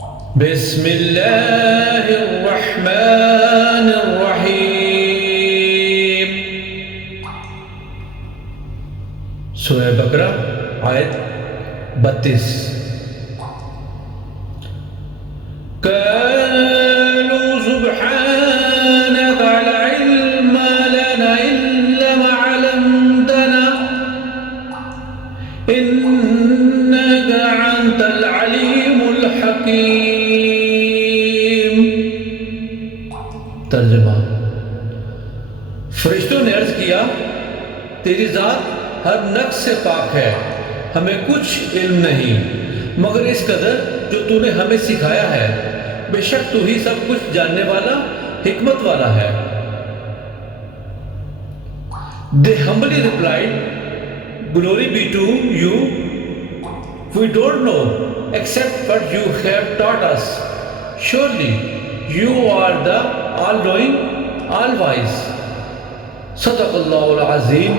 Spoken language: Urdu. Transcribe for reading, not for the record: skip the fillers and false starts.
بسم اللہ الرحمن الرحیم۔ سورہ بقرہ آیت 32۔ قالوا سبحانك لا علم لنا إلا ما علمتنا إنك أنت العليم الحكيم۔ ترجمہ: فرشتوں نے عرض کیا، تیری ذات ہر نقص سے پاک ہے، ہمیں کچھ علم نہیں مگر اس قدر جو تو نے ہمیں سکھایا ہے، بے شک تو ہی سب کچھ جاننے والا، حکمت والا ہے۔ They humbly replied, Glory be to you, we don't know except what you have taught us. Surely you are the all-knowing, all-wise. صدق اللہ العظیم۔